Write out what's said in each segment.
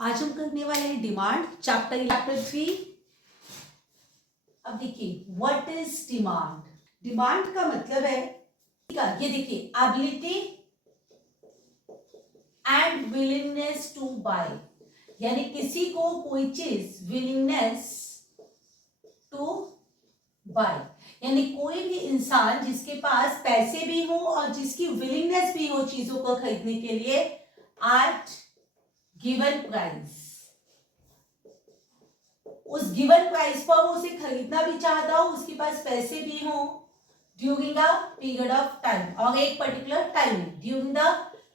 आज हम करने वाले हैं डिमांड चैप्टर 3। अब देखिए व्हाट इज डिमांड। डिमांड का मतलब है, ये देखिए, ability and willingness to buy, यानी किसी को कोई चीज विलिंगनेस टू बाय, यानी कोई भी इंसान जिसके पास पैसे भी हो और जिसकी विलिंगनेस भी हो चीजों को खरीदने के लिए एट गिवन प्राइस, उस गिवन प्राइस पर वो उसे खरीदना भी चाहता हो, उसके पास पैसे भी हो during the period of time, और एक particular time during the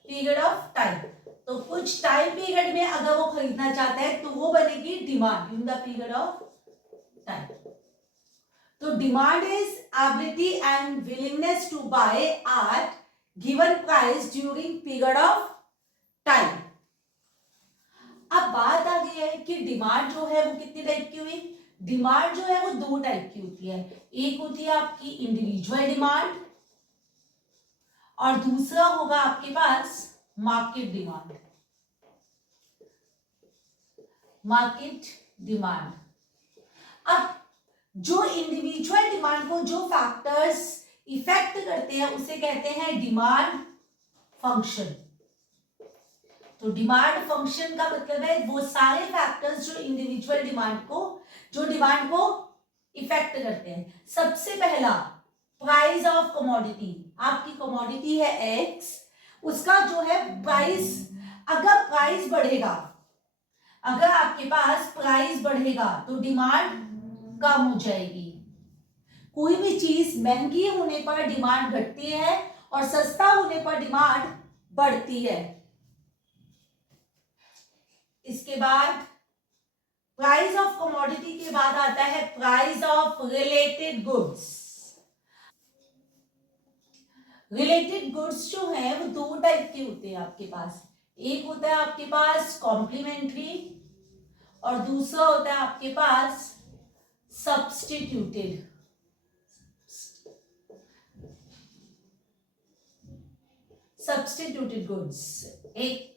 period of time. तो कुछ टाइम पीरियड में अगर वो खरीदना चाहता है तो वो बनेगी demand during the period of time. तो demand is ability and willingness to buy at given price during period of time. अब बात आ गई है कि डिमांड जो है वो कितने टाइप की हुई। डिमांड जो है वो दो टाइप की होती है, एक होती है आपकी इंडिविजुअल डिमांड और दूसरा होगा आपके पास मार्केट डिमांड। मार्केट डिमांड, अब जो इंडिविजुअल डिमांड को जो फैक्टर्स इफेक्ट करते हैं उसे कहते हैं डिमांड फंक्शन। तो डिमांड फंक्शन का मतलब है वो सारे फैक्टर्स जो इंडिविजुअल डिमांड को इफेक्ट करते हैं। सबसे पहला प्राइस ऑफ कमोडिटी, आपकी कमोडिटी है एक्स, उसका जो है प्राइस, अगर प्राइस बढ़ेगा, अगर आपके पास प्राइस बढ़ेगा तो डिमांड कम हो जाएगी। कोई भी चीज महंगी होने पर डिमांड घटती है और सस्ता होने पर डिमांड बढ़ती है। इसके बाद प्राइस ऑफ कमोडिटी के बाद आता है price of related goods. Related goods जो है वो दो टाइप के होते हैं आपके पास, एक होता है आपके पास कॉम्प्लीमेंट्री और दूसरा होता है आपके पास सब्स्टिट्यूटेड। सब्स्टिट्यूटेड गुड्स, एक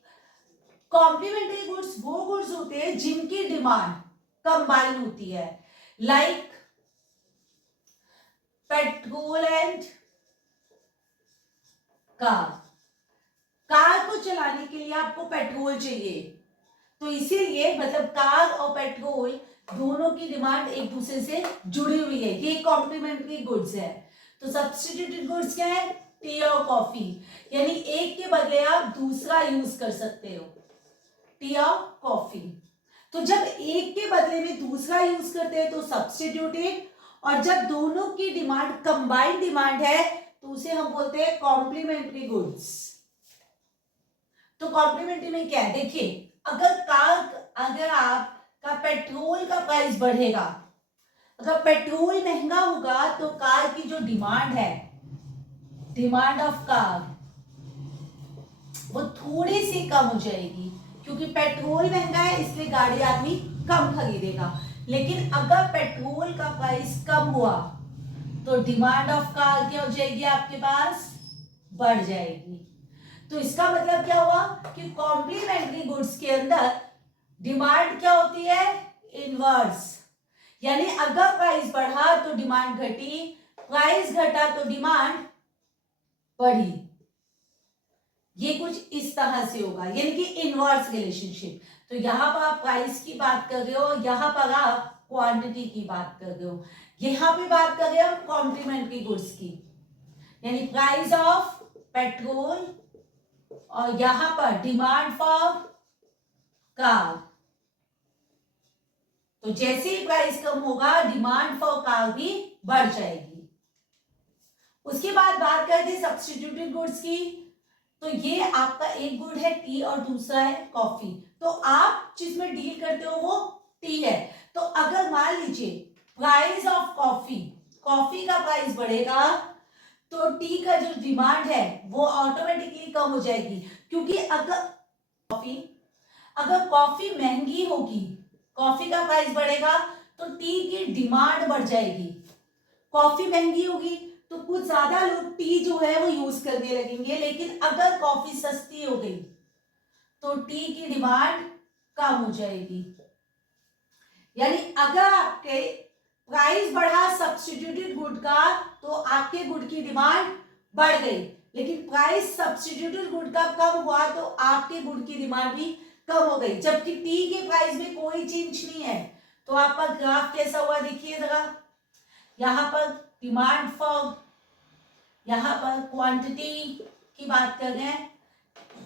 कॉम्प्लीमेंट्री गुड्स वो गुड्स होते हैं जिनकी डिमांड कंबाइन होती है, लाइक पेट्रोल एंड कार को चलाने के लिए आपको पेट्रोल चाहिए, तो इसीलिए मतलब कार और पेट्रोल दोनों की डिमांड एक दूसरे से जुड़ी हुई है, ये कॉम्प्लीमेंट्री गुड्स है। तो सब्स्टिट्यूटेड गुड्स क्या है, टी और कॉफी, यानी एक के बदले आप दूसरा यूज कर सकते हो, टी और कॉफी। तो जब एक के बदले में दूसरा यूज करते हैं तो सब्स्टिट्यूटेड, और जब दोनों की डिमांड कंबाइंड डिमांड है तो उसे हम बोलते हैं कॉम्प्लीमेंट्री गुड्स। तो कॉम्प्लीमेंट्री में क्या है, देखिए, अगर आपका पेट्रोल का प्राइस बढ़ेगा, अगर पेट्रोल महंगा होगा तो कार की जो डिमांड है, डिमांड ऑफ कार, वो थोड़ी सी कम हो जाएगी, क्योंकि पेट्रोल महंगा है इसलिए गाड़ी आदमी कम खरीदेगा। लेकिन अगर पेट्रोल का प्राइस कम हुआ तो डिमांड ऑफ कार क्या हो जाएगी, आपके पास बढ़ जाएगी। तो इसका मतलब क्या हुआ कि कॉम्प्लीमेंट्री गुड्स के अंदर डिमांड क्या होती है, इनवर्स, यानी अगर प्राइस बढ़ा तो डिमांड घटी, प्राइस घटा तो डिमांड बढ़ी। ये कुछ इस तरह से होगा, यानी कि इनवर्स रिलेशनशिप। तो यहां पर आप प्राइस की बात कर रहे हो, यहां पर आप क्वांटिटी की बात कर रहे हो, यहां पे बात कर रहे हो कॉम्प्लीमेंट्री गुड्स की, यानी प्राइस ऑफ पेट्रोल और यहां पर डिमांड फॉर कार। तो जैसे ही प्राइस कम होगा डिमांड फॉर कार भी बढ़ जाएगी। उसके बाद बात करते हैं सब्स्टिट्यूटेड गुड्स की। तो ये आपका एक गुड है टी और दूसरा है कॉफी, तो आप जिसमें डील करते हो वो टी है। तो अगर मान लीजिए प्राइस ऑफ कॉफी, कॉफी का प्राइस बढ़ेगा तो टी का जो डिमांड है वो ऑटोमेटिकली कम हो जाएगी, क्योंकि अगर कॉफी महंगी होगी, कॉफी का प्राइस बढ़ेगा तो टी की डिमांड बढ़ जाएगी। कॉफी महंगी होगी तो कुछ ज्यादा लोग टी जो है वो यूज करने लगेंगे, लेकिन अगर कॉफी सस्ती हो गई तो टी की डिमांड कम हो जाएगी। यानी अगर आपके प्राइस बढ़ा सब्स्टिट्यूटेड गुड का तो आपके गुड की डिमांड बढ़ गई, लेकिन प्राइस सब्स्टिट्यूटेड गुड का कम हुआ तो आपके गुड की डिमांड भी कम हो गई, जबकि टी के प्राइस में कोई चेंज नहीं है। तो आपका ग्राफ कैसा हुआ देखिए जरा, यहां पर डिमांड फॉर, यहां पर क्वांटिटी की बात कर रहे हैं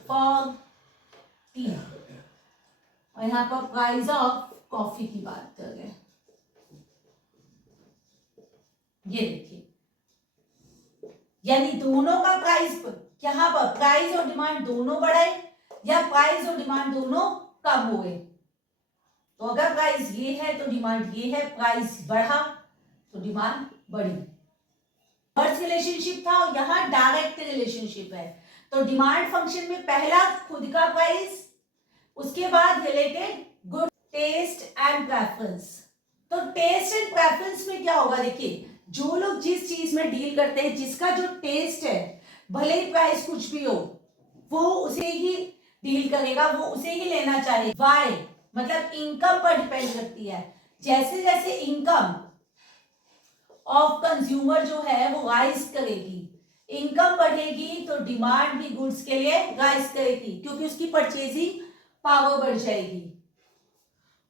फॉर टी, और यहां पर प्राइस ऑफ कॉफी की बात कर रहे हैं। ये देखिए, यानी दोनों का प्राइस, यहां पर प्राइस और डिमांड दोनों बढ़े या प्राइस और डिमांड दोनों कम हुए। तो अगर प्राइस ये है तो डिमांड ये है, प्राइस बढ़ा तो डिमांड बढ़ी। इन्वर्स रिलेशनशिप था और यहां डायरेक्ट रिलेशनशिप है। तो डिमांड फंक्शन में पहला खुद का प्राइस, उसके बाद related good, taste and preference. तो टेस्ट एंड प्रेफरेंस में क्या होगा देखिए, जो लोग जिस चीज में डील करते हैं, जिसका जो टेस्ट है, भले ही प्राइस कुछ भी हो, वो उसे ही डील करेगा, वो उसे ही लेना चाहे। वाई मतलब इनकम पर डिपेंड करती है। जैसे जैसे इनकम ऑफ कंज्यूमर जो है वो राइज करेगी, इनकम बढ़ेगी तो डिमांड भी गुड्स के लिए राइज करेगी, क्योंकि उसकी परचेजिंग पावर बढ़ जाएगी।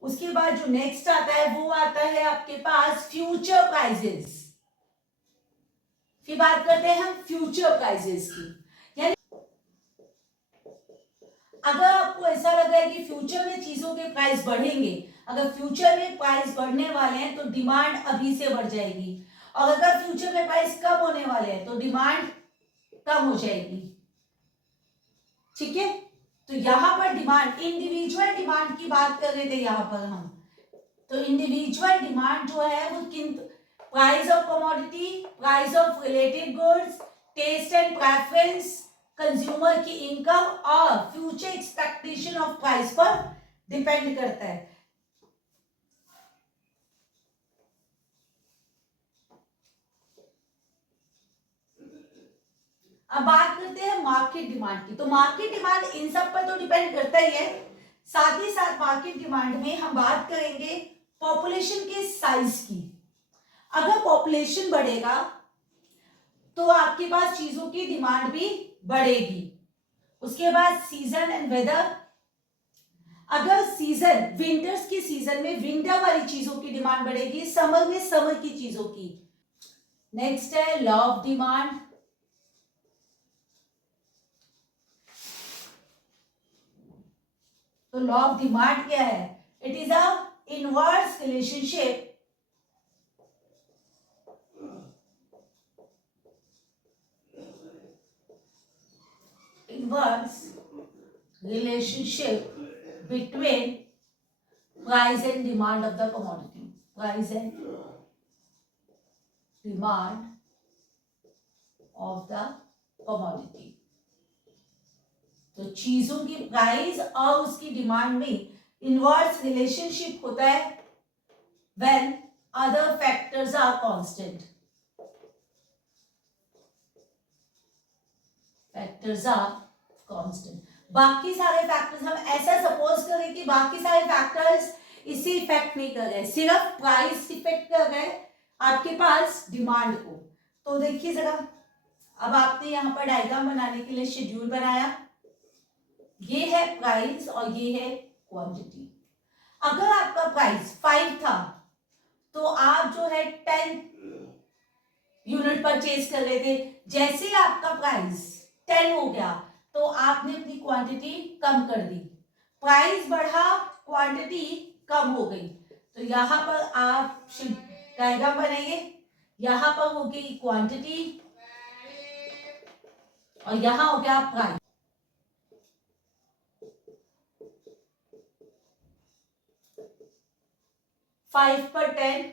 उसके बाद जो नेक्स्ट आता है वो आता है आपके पास फ्यूचर प्राइजेस। फिर बात करते हैं हम फ्यूचर प्राइजेस की। यानी अगर आपको ऐसा लग रहा है कि फ्यूचर में चीजों के प्राइस बढ़ेंगे, अगर फ्यूचर में प्राइस बढ़ने वाले हैं तो डिमांड अभी से बढ़ जाएगी, और अगर फ्यूचर में प्राइस कम होने वाले हैं तो डिमांड कम हो जाएगी। ठीक है, तो यहां पर डिमांड, इंडिविजुअल डिमांड की बात कर रहे थे यहां पर हम। तो इंडिविजुअल डिमांड जो है वो किन, price of commodity, price of related goods, taste and preference, consumer की इनकम और फ्यूचर एक्सपेक्टेशन ऑफ प्राइस पर डिपेंड करता है। अब बात करते हैं मार्केट डिमांड की। तो मार्केट डिमांड इन सब पर तो डिपेंड करता ही है, साथ ही साथ मार्केट डिमांड में हम बात करेंगे पॉपुलेशन के साइज की। अगर पॉपुलेशन बढ़ेगा तो आपके पास चीजों की डिमांड भी बढ़ेगी। उसके बाद सीजन एंड वेदर, अगर सीजन, विंटर्स के सीजन में विंटर वाली चीजों की डिमांड बढ़ेगी, समर में समर की चीजों की। नेक्स्ट है लॉ ऑफ डिमांड। तो लॉ ऑफ डिमांड क्या है? It is a inverse relationship between price and demand of the commodity. Price and demand of the commodity. तो चीजों की प्राइस और उसकी डिमांड में इनवर्स रिलेशनशिप होता है when other factors are constant. Factors are constant. बाकी सारे फैक्टर्स, हम ऐसा सपोज करें कि बाकी सारे फैक्टर्स इसे इफेक्ट नहीं कर रहे, सिर्फ प्राइस इफेक्ट कर रहे आपके पास डिमांड को। तो देखिए जरा, अब आपने यहाँ पर डायग्राम बनाने के लिए शेड्यूल बनाया, ये है प्राइस और ये है क्वांटिटी। अगर आपका प्राइस 5 था तो आप जो है 10 यूनिट परचेज कर रहे थे। जैसे आपका प्राइस 10 हो गया तो आपने अपनी क्वांटिटी कम कर दी, प्राइस बढ़ा, क्वांटिटी कम हो गई। तो यहां पर आप डायग्राम बनाइए, यहां पर हो गई क्वांटिटी और यहां हो गया प्राइस। फाइव पर 10,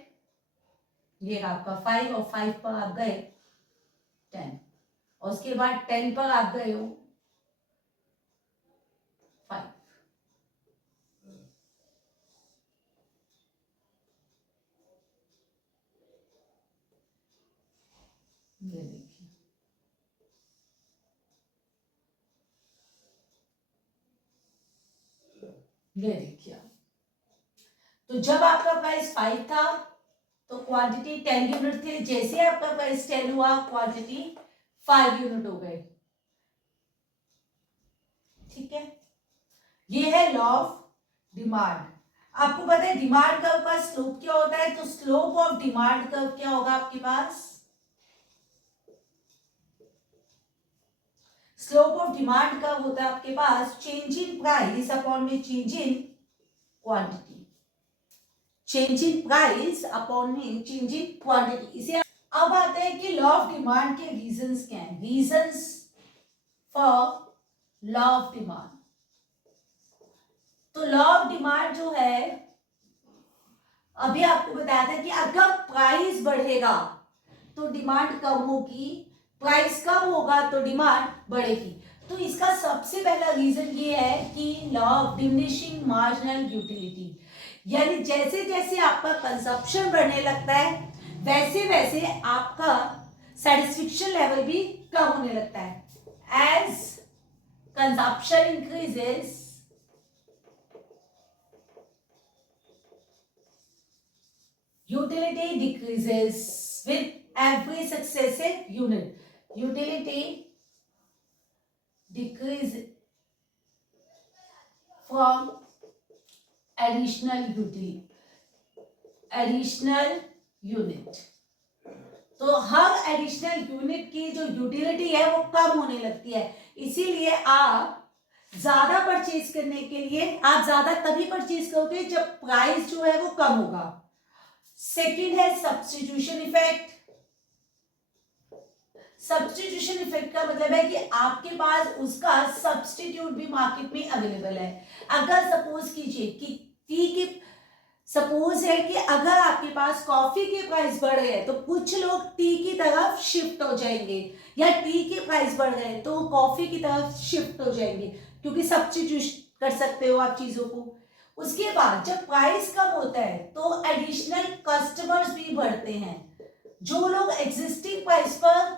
ये आपका 5 और 5 पर आप गए 10, और उसके बाद 10 पर आप गए हो 5। ये देखिए, ये देखिए, तो जब आपका प्राइस 5 था तो क्वांटिटी 10 यूनिट थे, जैसे आपका प्राइस 10 हुआ क्वांटिटी 5 यूनिट हो गए। ठीक है, ये है लॉ ऑफ डिमांड। आपको पता है डिमांड कर्व का स्लोप क्या होता है, तो स्लोप ऑफ डिमांड कर्व क्या होगा आपके पास, स्लोप ऑफ डिमांड कर्व होता है आपके पास चेंज इन प्राइस अपॉन में change in quantity, change in price upon में चेंज इन क्वांटिटी। इसे अब आते हैं कि लॉ ऑफ डिमांड के रीजंस क्या हैं, reasons for law of demand. तो लॉ ऑफ डिमांड जो है, अभी आपको बताया था कि अगर प्राइस बढ़ेगा तो डिमांड कम होगी, प्राइस कम होगा तो डिमांड बढ़ेगी। तो इसका सबसे पहला रीजन ये है कि law of diminishing marginal utility, यानी जैसे जैसे आपका कंजप्शन बढ़ने लगता है वैसे वैसे आपका सेटिस्फेक्शन लेवल भी कम होने लगता है। As consumption increases, utility decreases with every successive unit. Utility decrease from additional utility, additional unit. तो हर एडिशनल यूनिट की जो यूटिलिटी है वो कम होने लगती है, इसीलिए आप ज्यादा परचेज करने के लिए आप ज्यादा तभी परचेज करोगे जब प्राइस जो है वो कम होगा। सेकंड है सब्स्टिट्यूशन इफेक्ट। सब्स्टिट्यूशन इफेक्ट का मतलब है कि आपके पास उसका सब्स्टिट्यूट भी मार्केट में अवेलेबल है। अगर सपोज कीजिए कि टी की, सपोज है कि अगर आपके पास कॉफी के प्राइस बढ़ गए तो कुछ लोग टी की तरफ शिफ्ट हो जाएंगे, या टी के प्राइस बढ़ गए तो कॉफी की तरफ शिफ्ट हो जाएंगे, क्योंकि सब्स्टिट्यूट कर सकते हो आप चीजों को। उसके बाद जब प्राइस कम होता है तो एडिशनल कस्टमर्स भी बढ़ते हैं, जो लोग एग्जिस्टिंग प्राइस पर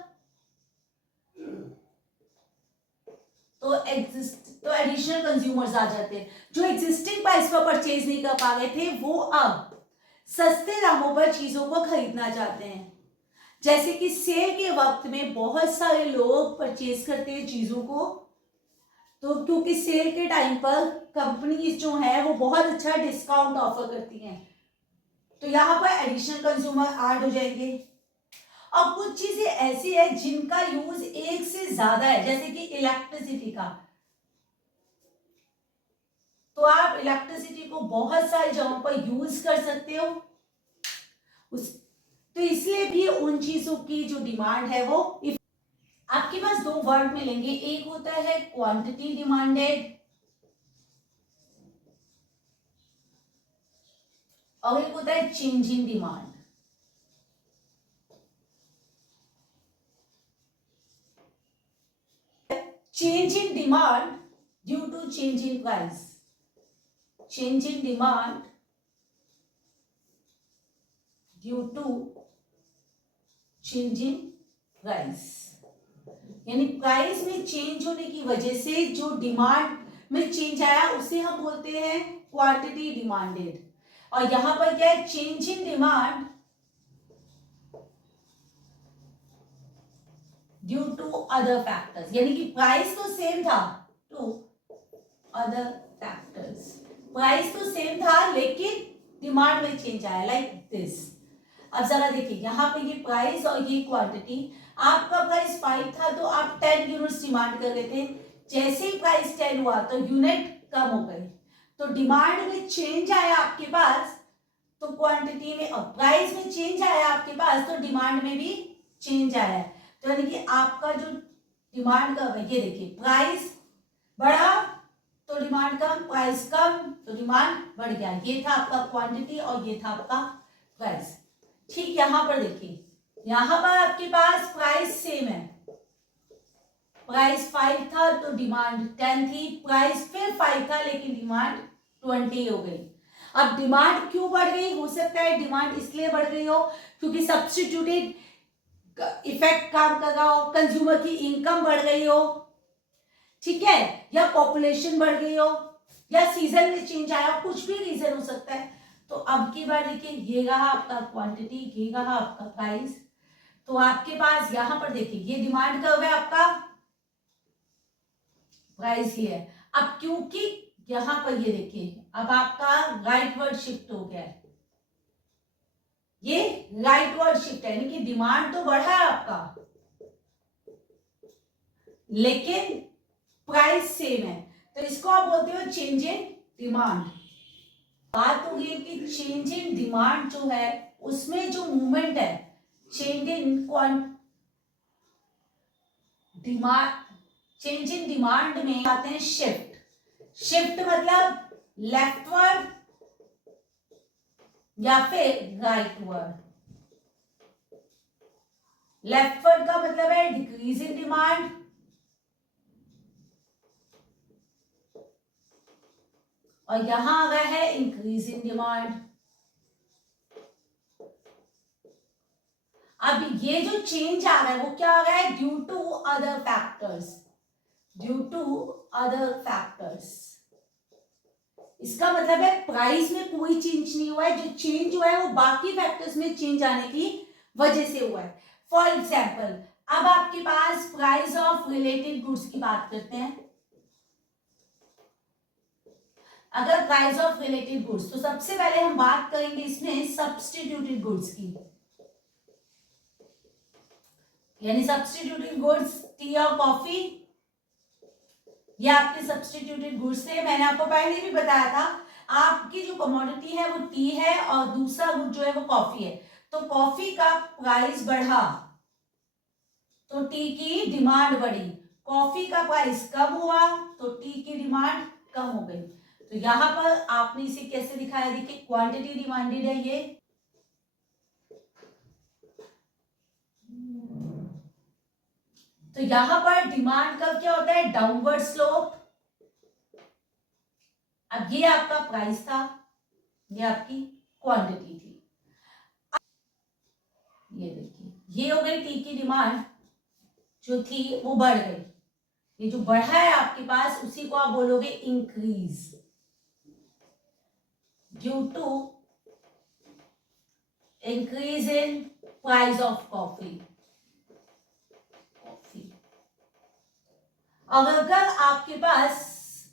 तो एडिशनल कंज्यूमर्स आ जाते हैं, जो एग्जिस्टिंग प्राइस पर परचेज नहीं कर पा रहे थे वो अब सस्ते दामों पर चीजों को खरीदना चाहते हैं। जैसे कि सेल के वक्त में बहुत सारे लोग परचेज करते हैं चीजों को, तो क्योंकि सेल के टाइम पर कंपनीज जो है वो बहुत अच्छा डिस्काउंट ऑफर करती हैं, तो यहाँ पर एडिशनल कंज्यूमर ऐड हो जाएंगे। और कुछ चीजें ऐसी है जिनका यूज एक से ज्यादा है, जैसे कि इलेक्ट्रिसिटी का, तो आप इलेक्ट्रिसिटी को बहुत सारी जगहों पर यूज कर सकते हो, तो इसलिए भी उन चीजों की जो डिमांड है वो, आपके पास दो वर्ड मिलेंगे, एक होता है क्वांटिटी डिमांडेड और एक होता है change in demand. Change in demand due to change in price, change in demand due to change in price, यानी प्राइस में चेंज होने की वजह से जो डिमांड में चेंज आया उसे हम बोलते हैं क्वांटिटी डिमांडेड। और यहां पर क्या है, change in demand due to other factors, यानी कि प्राइस तो सेम था, टू अदर फैक्टर्स, प्राइस तो सेम था लेकिन डिमांड में चेंज आया, लाइक दिस। अब जरा देखिए यहाँ पे ये प्राइस और ये क्वांटिटी, आपका प्राइस 5 था तो आप 10 यूनिट्स डिमांड कर रहे थे, जैसे ही प्राइस 10 हुआ तो यूनिट कम हो गए, तो डिमांड में चेंज आया आपके पास, तो क्वांटिटी में और प्राइस में चेंज आया आपके पास तो डिमांड में भी चेंज आया, तो यानी कि आपका जो डिमांड का, ये देखिए प्राइस बढ़ा तो डिमांड कम, प्राइस कम तो डिमांड बढ़ गया, ये था आपका क्वांटिटी और ये था आपका प्राइस। ठीक, यहां पर देखिए, यहां पर आपके पास प्राइस सेम है, प्राइस 5 था तो डिमांड 10 थी, प्राइस फिर 5 था लेकिन डिमांड 20 हो गई। अब डिमांड क्यों बढ़ गई, हो सकता है डिमांड इसलिए बढ़ गई हो क्योंकि सब्स्टिट्यूटेड इफेक्ट काम कर रहा हो, कंज्यूमर की इनकम बढ़ गई हो, ठीक है, या पॉपुलेशन बढ़ गई हो, या सीजन में चेंज आया, कुछ भी रीजन हो सकता है। तो अब की बार देखिए, ये रहा आपका क्वांटिटी, ये रहा आपका प्राइस। तो आपके पास यहां पर देखिए ये डिमांड कर्व है आपका, प्राइस ये है। अब क्योंकि यहां पर ये देखिए अब आपका राइट वर्ड शिफ्ट हो गया है, ये राइट वर्ड शिफ्ट है, यानी कि डिमांड तो बढ़ा है आपका लेकिन प्राइस सेम है, तो इसको आप बोलते हो चेंज इन डिमांड। बात हो गई कि चेंज इन डिमांड जो है उसमें जो मूवमेंट है, change in demand, change in demand में आते हैं शिफ्ट। शिफ्ट मतलब लेफ्टवर्ड या फिर राइटवर्ड। लेफ्टवर्ड का मतलब है डिक्रीज इन डिमांड, और यहां आ गया है इंक्रीज इन डिमांड। अब ये जो चेंज आ रहा है वो क्या आ रहा है, due to other factors, due to other factors. इसका मतलब है प्राइस में कोई चेंज नहीं हुआ है, जो चेंज हुआ है वो बाकी फैक्टर्स में चेंज आने की वजह से हुआ है। फॉर एग्जाम्पल, अब आपके पास प्राइस ऑफ रिलेटेड गुड्स की बात करते हैं। अगर प्राइस ऑफ रिलेटेड गुड्स, तो सबसे पहले हम बात करेंगे इसमें सब्स्टिट्यूटेड गुड्स की, यानी सब्स्टिट्यूटेड गुड्स टी और कॉफी, ये आपके सब्स्टिट्यूटेड गुड्स थे। मैंने आपको पहले भी बताया था आपकी जो कमोडिटी है वो टी है और दूसरा गुड जो है वो कॉफी है। तो कॉफी का प्राइस बढ़ा तो टी की डिमांड बढ़ी, कॉफी का प्राइस कम हुआ तो टी की डिमांड कम हो गई। तो यहां पर आपने इसे कैसे दिखाया, देखिए क्वांटिटी डिमांडेड है ये, तो यहां पर डिमांड का क्या होता है, डाउनवर्ड स्लोप। अब ये आपका प्राइस था, ये आपकी क्वांटिटी थी। ये देखिए ये हो गई टी की डिमांड जो थी वो बढ़ गई, ये जो बढ़ा है आपके पास उसी को आप बोलोगे increase, due to increase in price of coffee. अगर आपके पास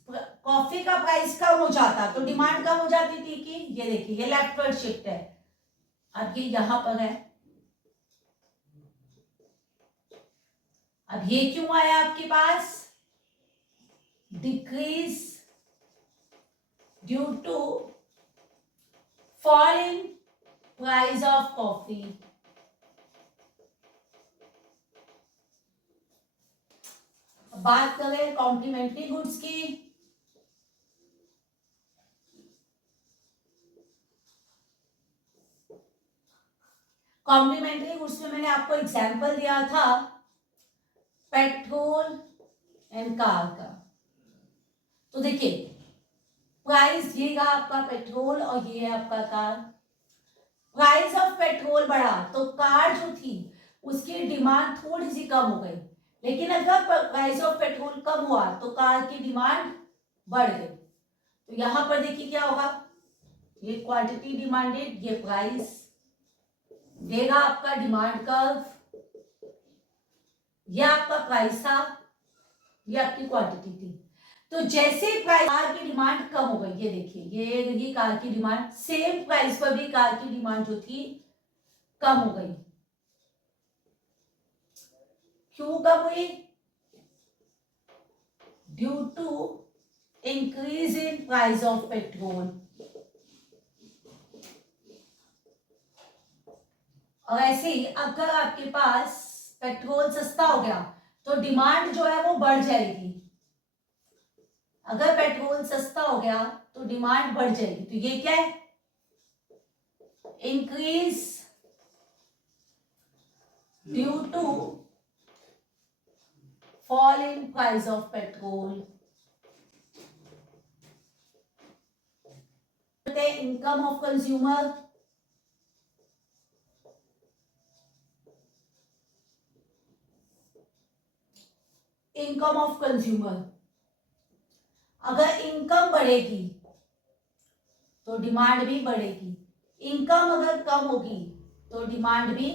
कॉफी का प्राइस कम हो जाता तो डिमांड कम हो जाती थी कि, ये देखिए ये लेफ्टवर्ड शिफ्ट है, अब ये यहां पर है। अब ये क्यों आया आपके पास, decrease due to fall in price of coffee. बात करें कॉम्प्लीमेंट्री गुड्स की, कॉम्प्लीमेंट्री गुड्स में मैंने आपको एग्जांपल दिया था पेट्रोल एंड कार का। तो देखिए प्राइस ये का आपका पेट्रोल और ये है आपका कार। प्राइस ऑफ पेट्रोल बढ़ा तो कार जो थी उसकी डिमांड थोड़ी सी कम हो गई, लेकिन अगर प्राइस ऑफ पेट्रोल कम हुआ तो कार की डिमांड बढ़ गई। तो यहां पर देखिए क्या होगा, ये क्वांटिटी डिमांडेड, ये प्राइस देगा आपका डिमांड कर्व, ये आपका प्राइस था, ये आपकी क्वांटिटी थी। तो जैसे प्राइस कार की डिमांड कम हो गई, ये देखिए ये रही कार की डिमांड, सेम प्राइस पर भी कार की डिमांड जो थी कम हो गई। क्यों कम हुई, due to increase in price of petrol. और ऐसे ही अगर आपके पास पेट्रोल सस्ता हो गया तो डिमांड जो है वो बढ़ जाएगी। अगर पेट्रोल सस्ता हो गया तो डिमांड बढ़ जाएगी, तो ये क्या है, increase due to fall in price of petrol. Income of consumer, income of consumer, अगर इनकम बढ़ेगी तो डिमांड भी बढ़ेगी, इनकम अगर कम होगी तो डिमांड भी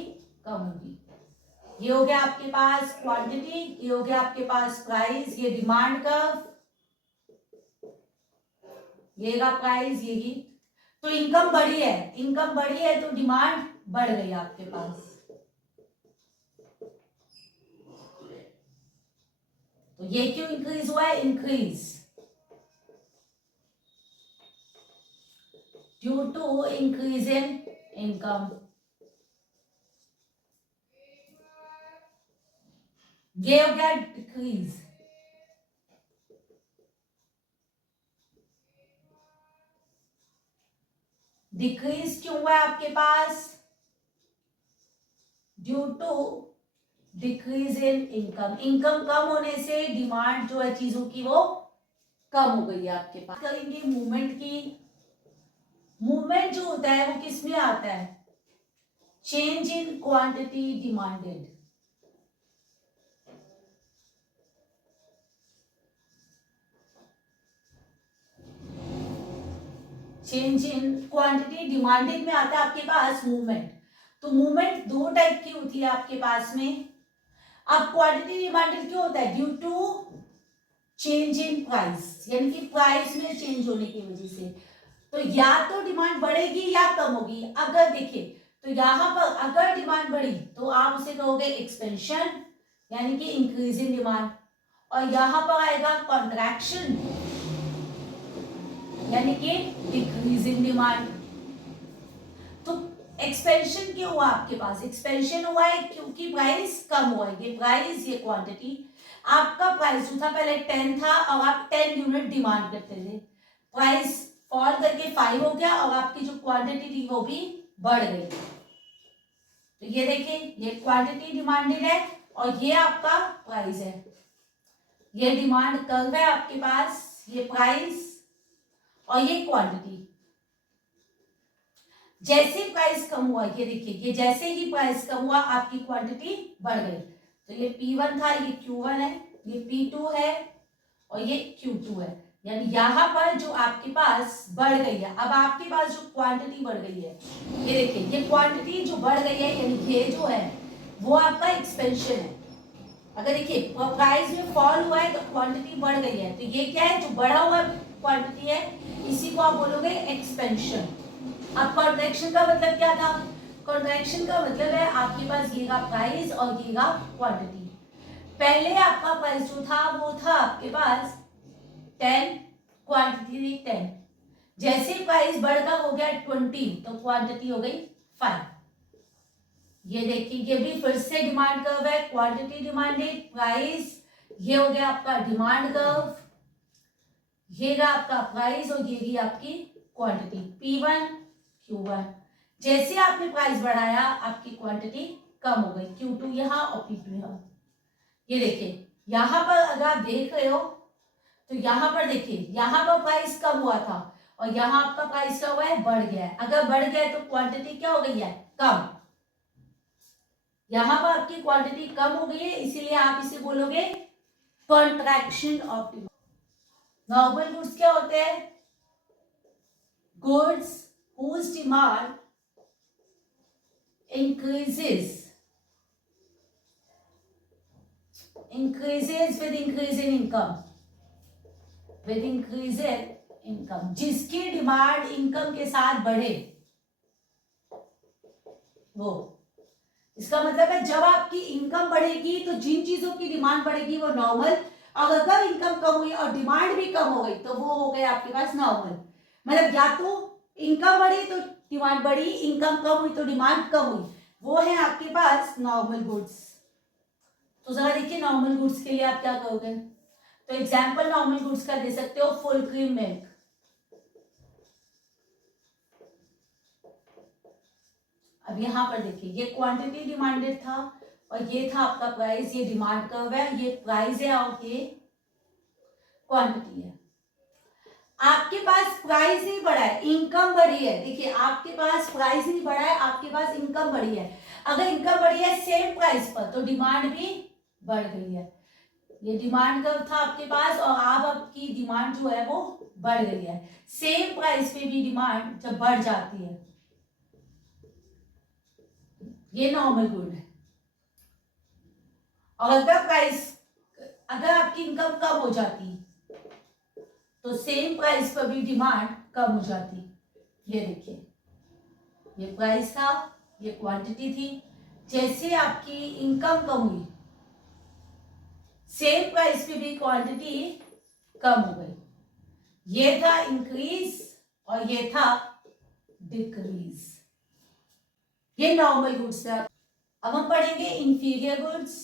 कम होगी। ये हो गया आपके पास क्वांटिटी, ये हो गया आपके पास प्राइस, ये डिमांड कर्व, ये का प्राइस, ये ही। तो इनकम बढ़ी है, इनकम बढ़ी है तो डिमांड बढ़ गई आपके पास। तो ये क्यों इंक्रीज हुआ है? Increase due to increase in income. ये हो गया डिक्रीज। डिक्रीज क्यों हुआ है आपके पास? Due to decrease in income. Income कम होने से डिमांड जो है चीजों की वो कम हो गई है आपके पास। करेंगे मूवमेंट की। मूवमेंट जो होता है वो किस में आता है? Change in quantity demanded. Change in quantity demanded में आता है आपके पास मूवमेंट। तो मूवमेंट दो टाइप की होती है आपके पास में। अब क्वांटिटी डिमांडेड क्यों होता है? Due to change in price, यानी कि प्राइस में चेंज होने की वजह से। तो या तो डिमांड बढ़ेगी या कम होगी। अगर देखिए तो यहां पर अगर डिमांड बढ़ी तो आप उसे कहोगे एक्सपेंशन, यानी कि इंक्रीज इन डिमांड। और यहां पर आएगा कॉन्ट्रैक्शन, यानी कि डिक्रीज इन डिमांड। तो एक्सपेंशन क्यों हुआ आपके पास? एक्सपेंशन हुआ है क्योंकि प्राइस कम हुआ है। ये प्राइस, ये क्वांटिटी। आपका प्राइस जो था पहले 10 था और आप 10 यूनिट डिमांड करते थे, प्राइस फॉल करके 5 हो गया और आपकी जो क्वांटिटी थी वो भी बढ़ गई। तो ये देखिए, ये क्वांटिटी डिमांडेड है और ये आपका प्राइस है। ये डिमांड कर्व है आपके पास, ये प्राइस और ये क्वांटिटी। जैसे प्राइस कम हुआ, ये देखिए, ये जैसे ही प्राइस कम हुआ आपकी क्वांटिटी बढ़ गई। तो ये P1 था, ये Q1 है, ये P2 है और ये Q2 है। यानी यहां पर जो आपके पास बढ़ गई है, अब आपके पास जो क्वांटिटी बढ़ गई है, ये देखिए, ये क्वांटिटी जो बढ़ गई है, यानी ये जो है वो आपका एक्सपेंशन है। अगर देखिए प्राइस में फॉल हुआ है तो क्वांटिटी बढ़ गई है, तो ये क्या है? जो बढ़ा हुआ क्वांटिटी है, इसी को आप बोलोगे एक्सपेंशन। अब कॉन्ट्रैक्शन का मतलब क्या था? कॉन्ट्रैक्शन का मतलब है आपके पास ये का प्राइस और ये का क्वांटिटी। पहले आपका प्राइस जो था वो था आपके पास 10, क्वांटिटी थी 10। जैसे प्राइस बढ़कर हो गया 20 तो क्वांटिटी हो गई 5। ये देखिए, ये भी फिर से डिमांड कर्व है, क्वांटिटी डिमांडेड, प्राइस, ये हो गया आपका डिमांड कर्व, ये रहा आपका प्राइस और ये भी आपकी क्वांटिटी P1 Q1। जैसे आपने प्राइस बढ़ाया आपकी क्वांटिटी कम हो गई, Q2 यहाँ और P2 यहाँ। ये देखिए यहां पर अगर आप देख रहे हो तो यहां पर देखिए, यहां पर प्राइस कम हुआ था और यहां आपका प्राइस क्या हुआ है? बढ़ गया है। अगर बढ़ गया है तो क्वांटिटी क्या हो गई है? कम। यहां पर आपकी क्वांटिटी कम हो गई है, इसीलिए आप इसे बोलोगे contraction of demand. Normal goods क्या होते हैं? Goods whose demand increases with increase in income, with increase in income, जिसकी डिमांड इनकम के साथ बढ़े वो। इसका मतलब है जब आपकी इनकम बढ़ेगी तो जिन चीजों की डिमांड बढ़ेगी वो नॉर्मल, और अगर इनकम कम हुई और डिमांड भी कम हो गई तो वो हो गया आपके पास नॉर्मल। मतलब या तो इनकम बढ़ी तो डिमांड बढ़ी, इनकम कम हुई तो डिमांड कम हुई, वो है आपके पास नॉर्मल गुड्स। तो जरा देखिए नॉर्मल गुड्स के लिए आप क्या करोगे? तो एग्जाम्पल नॉर्मल गुड्स का दे सकते हो, फुल क्रीम मिल्क। अब यहां पर देखिए, ये क्वांटिटी डिमांडेड था और ये था आपका प्राइस, ये डिमांड कर्व है, ये प्राइस है और ये क्वांटिटी है। आपके पास प्राइस नहीं बढ़ा है, इनकम बढ़ी है। देखिए आपके पास प्राइस नहीं बढ़ा है, आपके पास इनकम बढ़ी है। अगर इनकम बढ़ी है सेम प्राइस पर तो डिमांड भी बढ़ गई है। ये डिमांड कर्व था आपके पास और अब आपकी डिमांड जो है वो बढ़ गई है। सेम प्राइस पे भी डिमांड जब बढ़ जाती है, ये नॉर्मल गुड है। और अगर आपकी इनकम कम हो जाती तो सेम प्राइस पर भी डिमांड कम हो जाती। ये देखिए, ये प्राइस था, ये क्वांटिटी थी। जैसे आपकी इनकम कम हुई, सेम प्राइस पे भी क्वांटिटी कम हो गई। ये था इंक्रीज और ये था डिक्रीज। ये नॉर्मल गुड्स है। अब हम पढ़ेंगे इंफीरियर गुड्स।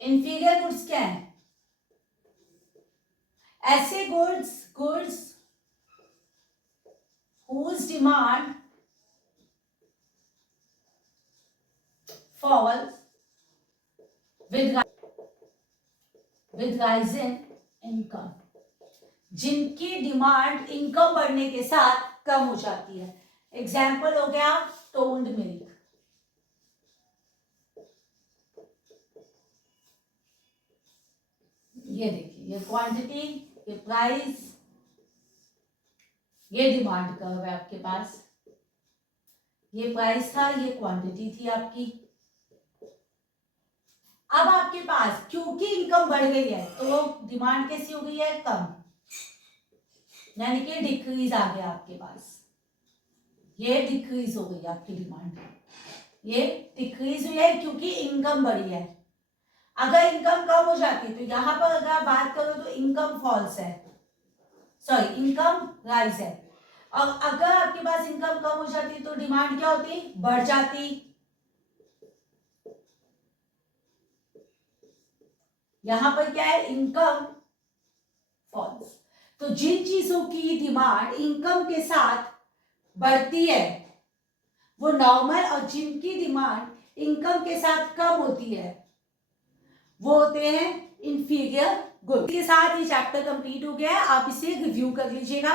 इंफीरियर गुड्स क्या है? ऐसे goods whose demand falls with rise in income, जिनकी डिमांड इनकम बढ़ने के साथ कम हो जाती है। एग्जाम्पल हो गया टोन्ड मिल्क। ये देखिए, ये क्वांटिटी, ये प्राइस, ये डिमांड कर्व है आपके पास। ये प्राइस था, ये क्वांटिटी थी आपकी। अब आपके पास क्योंकि इनकम बढ़ गई है तो डिमांड कैसी हो गई है? कम, यानी कि डिक्रीज आ गया आपके पास। ये डिक्रीज हो गई आपकी डिमांड, ये डिक्रीज हुई है क्योंकि इनकम बढ़ी है। अगर इनकम कम हो जाती है तो यहां पर अगर आप बात करो तो इनकम फॉल्स है, सॉरी इनकम राइज है। और अगर आपके पास इनकम कम हो जाती तो डिमांड क्या होती? बढ़ जाती। यहां पर क्या है? Income falls. तो जिन चीजों की डिमांड इनकम के साथ बढ़ती है वो नॉर्मल, और जिनकी डिमांड इनकम के साथ कम होती है वो होते हैं इंफीरियर गुड। के साथ ये चैप्टर कंप्लीट हो गया है। आप इसे रिव्यू कर लीजिएगा।